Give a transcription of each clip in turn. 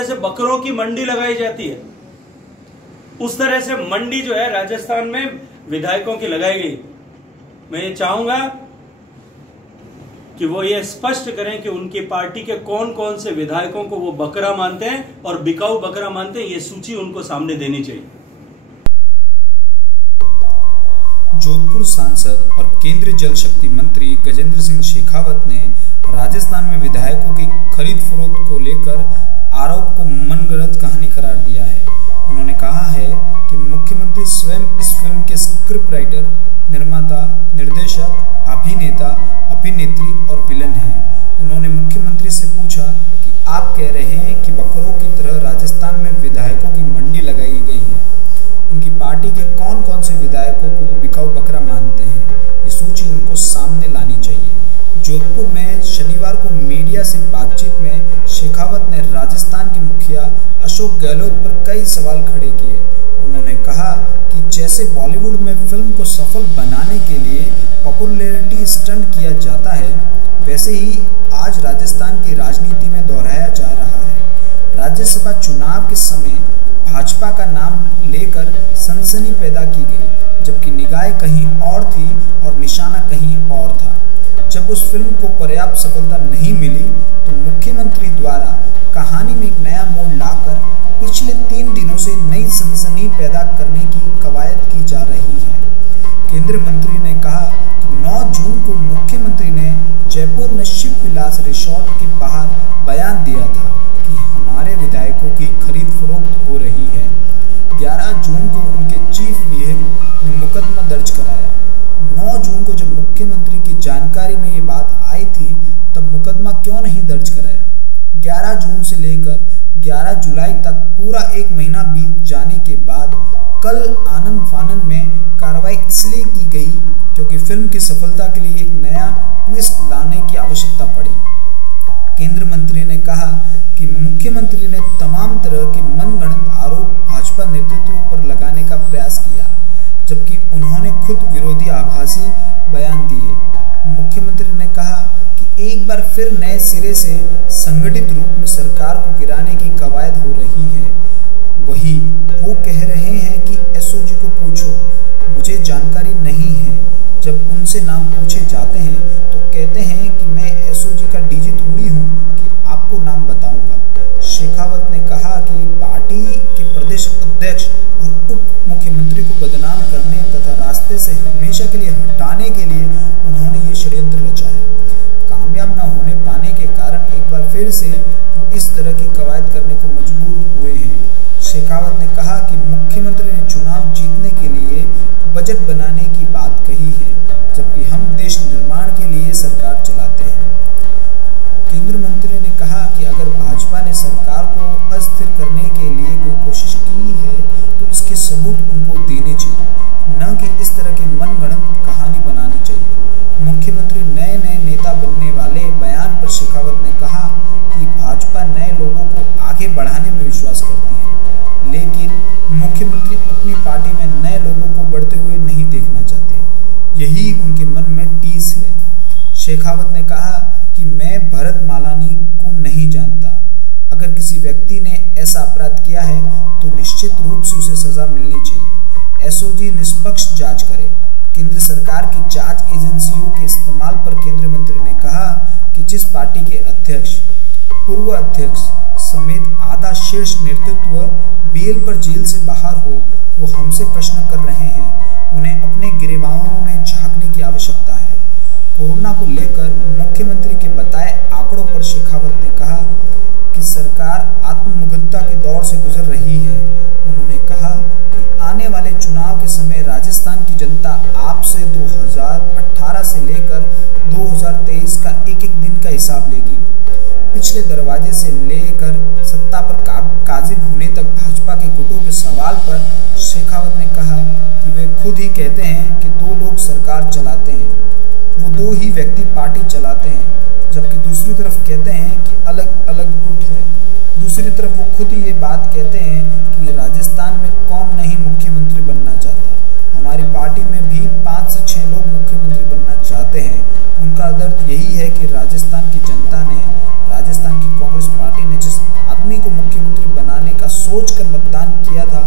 से बकरों की मंडी लगाई जाती है, उस तरह से मंडी जो है राजस्थान में विधायकों की लगाई गई। मैं ये चाहूंगा कि वो ये स्पष्ट करें कि उनकी पार्टी के कौन कौन से विधायकों को वो बकरा मानते हैं और बिकाऊ बकरा मानते हैं, ये सूची उनको सामने देनी चाहिए। जोधपुर सांसद और केंद्रीय जल शक्ति मंत्री गजेंद्र सिंह शेखावत ने राजस्थान में विधायकों की खरीद फरोख्त को लेकर आरोप को मनगढ़ंत कहानी करार दिया है। उन्होंने कहा है कि मुख्यमंत्री स्वयं इस फिल्म के स्क्रिप्ट राइटर, निर्माता, निर्देशक, अभिनेता, अभिनेत्री और विलन हैं। उन्होंने मुख्यमंत्री से पूछा कि आप कह रहे हैं कि बकरों की तरह राजस्थान में विधायकों की मंडी लगाई गई है, उनकी पार्टी के कौन कौन से विधायकों को वो बिकाऊ बकरा मानते हैं, ये सूची उनको सामने लानी चाहिए। जोधपुर में शनिवार को मीडिया से बातचीत में शेखावत ने राजस्थान के मुखिया अशोक गहलोत पर कई सवाल खड़े किए। उन्होंने कहा कि जैसे बॉलीवुड में फिल्म को सफल बनाने के लिए पॉपुलैरिटी स्टंट किया जाता है, वैसे ही आज राजस्थान की राजनीति में दोहराया जा रहा है। राज्यसभा चुनाव के समय भाजपा का नाम लेकर सनसनी पैदा की गई, जबकि निगाहें कहीं और थी और निशाना कहीं और था। जब उस फिल्म को पर्याप्त सफलता नहीं मिली तो मुख्यमंत्री द्वारा कहानी में एक नया मोड़ लाकर पिछले 3 दिनों से नई सनसनी पैदा करने की कवायद की जा रही है। केंद्रीय मंत्री ने कहा कि 9 जून को मुख्यमंत्री ने जयपुर में शिव विलास रिसोर्ट के बाहर बयान दिया था कि हमारे विधायकों की खरीद फरोख्त हो रही है। 11 जून को उनके चीफ व्हिप ने मुकदमा दर्ज कराया। 9 जून को जब मुख्यमंत्री की जानकारी में ये बात आई थी तब मुकदमा क्यों नहीं दर्ज कराया। 11 जून से लेकर 11 जुलाई तक पूरा 1 महीना बीत जाने के बाद कल आनन फानन में कार्रवाई इसलिए की गई क्योंकि फिल्म की सफलता के लिए एक नया ट्विस्ट लाने की आवश्यकता पड़ी। केंद्रीय मंत्री ने कहा कि मुख्यमंत्री ने तमाम तरह के मनगढ़ंत आरोप भाजपा नेतृत्व पर लगाने का प्रयास किया, जबकि उन्होंने खुद विरोधी आभासी बयान दिए। मुख्यमंत्री ने कहा कि एक बार फिर नए सिरे से संगठित रूप में सरकार को गिराने की कवायद हो रही है। वही वो कह रहे हैं कि एसओजी को पूछो, मुझे जानकारी नहीं है। जब उनसे नाम पूछे जाते हैं तो कहते हैं कि मैं एसओजी का डीजी थोड़ी हूँ कि आपको नाम बताऊंगा। शेखावत ने कहा कि पार्टी के प्रदेश अध्यक्ष और उप मुख्यमंत्री को बदनाम करने तथा रास्ते से हमेशा के लिए हटाने के लिए उन्होंने ये षड्यंत्र रचा है। कामयाब न होने पाने के कारण एक बार फिर से वो इस तरह की कवायद करने को मजबूर हुए हैं। शेखावत ने कहा कि मुख्यमंत्री ने चुनाव जीतने के लिए बजट बनाने की बात कही है, जबकि हम देश निर्माण के लिए सरकार चलाते हैं। केंद्रीय मंत्री ने कहा कि अगर भाजपा ने सरकार को अस्थिर करने के लिए कोई कोशिश की है तो इसके सबूत उनको देने चाहिए, न कि इस तरह की मनगढ़ंत कहानी बनानी चाहिए। मुख्यमंत्री नए नए नेता बनने वाले बयान पर शेखावत ने कहा कि भाजपा नए लोगों को आगे बढ़ाने में विश्वास करती है, लेकिन मुख्यमंत्री अपनी पार्टी में नए लोगों को बढ़ते हुए नहीं देखना चाहते। यही उनके मन में टीस है। शेखावत ने कहा कि मैं भरत मालानी को नहीं जानता। अगर किसी व्यक्ति ने ऐसा अपराध किया है तो निश्चित रूप से उसे सजा मिलनी चाहिए। एसओजी निष्पक्ष जांच करे। केंद्र सरकार की जांच एजेंसियों के इस्तेमाल पर केंद्रीय मंत्री ने कहा कि जिस पार्टी के अध्यक्ष, पूर्व अध्यक्ष समेत आधा शीर्ष नेतृत्व बेल पर जेल से बाहर हो, वो हमसे प्रश्न कर रहे हैं। उन्हें अपने गिरेबानों में झांकने की आवश्यकता है। कोरोना को लेकर मुख्यमंत्री के बताए आंकड़ों पर शेखावत ने कहा कि सरकार आत्ममुग्धता के दौर से गुजर रही है। उन्होंने कहा कि आने वाले चुनाव के समय राजस्थान की जनता आपसे 2018 से लेकर 2023 का एक एक दिन का हिसाब लेगी। पिछले दरवाजे से लेकर सत्ता पर काबिज होने तक भाजपा के गुटों के सवाल पर शेखावत ने कहा कि वे खुद ही कहते हैं कि 2 लोग सरकार चलाते हैं, वो 2 ही व्यक्ति पार्टी चलाते हैं, जबकि दूसरी तरफ कहते हैं कि अलग अलग गुट है। दूसरी तरफ वो खुद ही ये बात कहते हैं कि राजस्थान में कौन नहीं मुख्यमंत्री बनना चाहता। हमारी पार्टी में भी 5 से 6 लोग मुख्यमंत्री बनना चाहते हैं। उनका दर्द यही है कि राजस्थान की जनता ने, राजस्थान की कांग्रेस पार्टी ने जिस आदमी को मुख्यमंत्री बनाने का सोचकर मतदान किया था,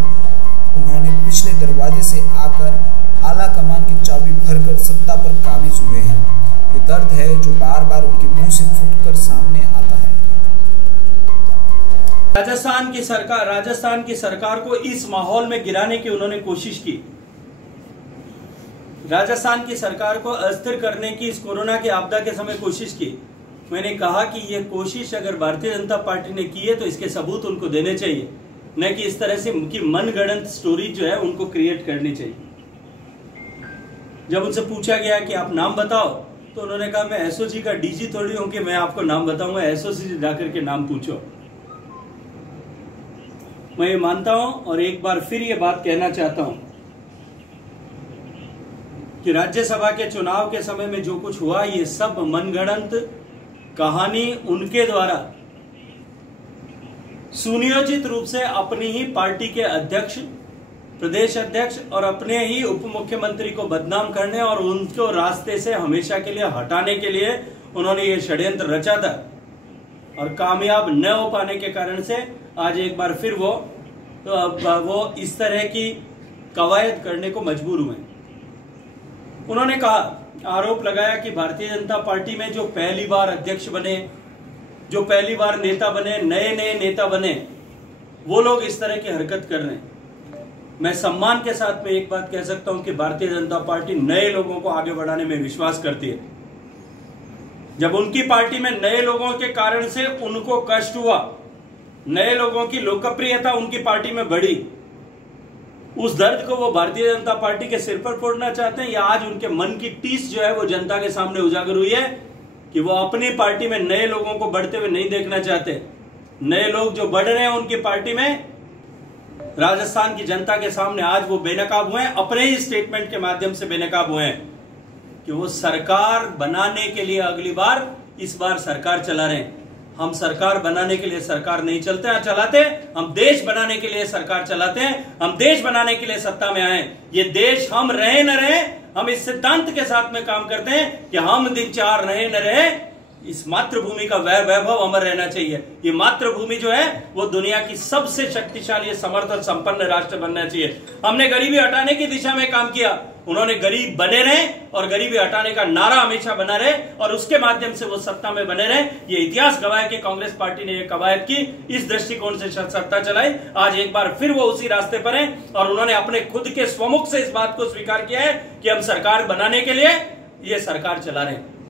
उन्होंने पिछले दरवाजे से आकर आला कमान की चाबी भरकर सत्ता पर काबिज हुए हैं। ये दर्द है जो बार बार उनके मुंह से फूटकर सामने आता है। राजस्थान की सरकार को इस माहौल में गिराने की उन्होंने कोशिश की। राजस्थान की सरकार को अस्थिर करने की इस कोरोना की आपदा के समय कोशिश की। मैंने कहा कि यह कोशिश अगर भारतीय जनता पार्टी ने की है तो इसके सबूत उनको देने चाहिए, न कि इस तरह से उनकी मनगढ़ंत स्टोरी जो है उनको क्रिएट करनी चाहिए। जब उनसे पूछा गया कि आप नाम बताओ तो उन्होंने कहा मैं एसओजी का डीजी थोड़ी हूं कि मैं आपको नाम बताऊंगा, एसओजी से जाकर के नाम पूछो। मैं ये मानता हूं और एक बार फिर ये बात कहना चाहता हूं कि राज्यसभा के चुनाव के समय में जो कुछ हुआ ये सब मनगढ़ंत कहानी उनके द्वारा सुनियोजित रूप से अपनी ही पार्टी के अध्यक्ष, प्रदेश अध्यक्ष और अपने ही उप मुख्यमंत्री को बदनाम करने और उनको रास्ते से हमेशा के लिए हटाने के लिए उन्होंने ये षड्यंत्र रचा था और कामयाब न हो पाने के कारण से आज एक बार फिर वो इस तरह की कवायद करने को मजबूर हुए। उन्होंने कहा, आरोप लगाया कि भारतीय जनता पार्टी में जो पहली बार अध्यक्ष बने, जो पहली बार नेता बने, नए नेता बने, वो लोग इस तरह की हरकत कर रहे हैं। मैं सम्मान के साथ में एक बात कह सकता हूं कि भारतीय जनता पार्टी नए लोगों को आगे बढ़ाने में विश्वास करती है। जब उनकी पार्टी में नए लोगों के कारण से उनको कष्ट हुआ, नए लोगों की लोकप्रियता उनकी पार्टी में बढ़ी, उस दर्द को वो भारतीय जनता पार्टी के सिर पर फोड़ना चाहते हैं या आज उनके मन की टीस जो है वो जनता के सामने उजागर हुई है कि वो अपनी पार्टी में नए लोगों को बढ़ते हुए नहीं देखना चाहते। नए लोग जो बढ़ रहे हैं उनकी पार्टी में, राजस्थान की जनता के सामने आज वो बेनकाब हुए हैं, अपने ही स्टेटमेंट के माध्यम से बेनकाब हुए हैं कि वो सरकार बनाने के लिए अगली बार इस बार सरकार चला रहे हैं। हम सरकार बनाने के लिए सरकार नहीं चलाते, हम देश बनाने के लिए सरकार चलाते हैं। हम देश बनाने के लिए सत्ता में आए। ये देश हम रहे न रहे, हम इस सिद्धांत के साथ में काम करते हैं कि हम दिन चार रहे न रहे, इस मातृभूमि का वैभव अमर रहना चाहिए। ये मातृभूमि जो है वो दुनिया की सबसे शक्तिशाली, समर्थ और संपन्न राष्ट्र बनना चाहिए। हमने गरीबी हटाने की दिशा में काम किया, उन्होंने गरीब बने रहे और गरीबी हटाने का नारा हमेशा बना रहे और उसके माध्यम से वो सत्ता में बने रहे। ये इतिहास गवाह है कि कांग्रेस पार्टी ने ये कवायद की, इस दृष्टिकोण से सत्ता चलाई। आज एक बार फिर वो उसी रास्ते पर हैं और उन्होंने अपने खुद के स्वमुख से इस बात को स्वीकार किया है कि हम सरकार बनाने के लिए ये सरकार चला रहे हैं।